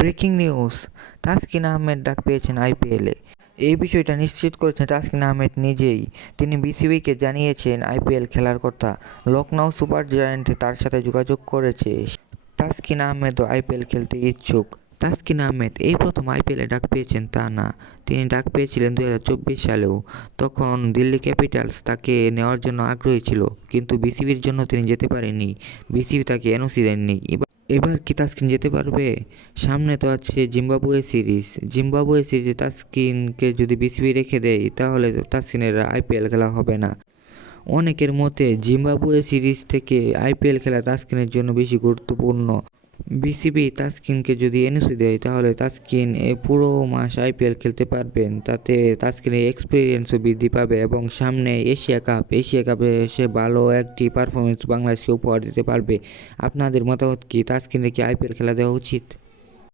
Breaking news. Taskin Ahmed ডাক পেয়েছেন আইপিএলে এই বিষয়টা নিশ্চিত করেছেন তাসকিন আহমেদ নিজেই। তিনি বিসিবিকে জানিয়েছেন আইপিএল খেলার কথা লখনৌ সুপার জায়ান্ট তার সাথে যোগাযোগ করেছে। তাসকিন আহমেদও আইপিএল খেলতে ইচ্ছুক। তাসকিন আহমেদ এই প্রথম আইপিএলে ডাক পেয়েছেন তা না। তিনি ডাক পেয়েছিলেন দু হাজার চব্বিশ সালেও। তখন দিল্লি ক্যাপিটালস তাকে নেওয়ার জন্য আগ্রহী ছিল, কিন্তু বিসিবির জন্য তিনি যেতে পারেননি। বিসিবি তাকে এনওসি দেননি। এবার কি তাসকিন যেতে পারবে? সামনে তো আছে জিম্বাবুয়ে সিরিজ। জিম্বাবুয়ে সিরিজে তাসকিনকে যদি বিসিবি রেখে দেয়, তাহলে তাসকিনের আইপিএল খেলা হবে না। অনেকের মতে জিম্বাবুয়ে সিরিজ থেকে আইপিএল খেলা তাসকিনের জন্য বেশি গুরুত্বপূর্ণ। বিসিবি তাসকিনকে যদি এনওসি দেয়, তাহলে তাসকিন এ পুরো মাস আইপিএল খেলতে পারবেন। তাতে তাসকিনের এক্সপিরিয়েন্সও বৃদ্ধি পাবে এবং সামনে এশিয়া কাপ এশিয়া কাপে সে ভালো একটি পারফরমেন্স বাংলাদেশকে উপহার দিতে পারবে। আপনাদের মতামত কি? তাসকিনের কি আইপিএল খেলা দেওয়া উচিত?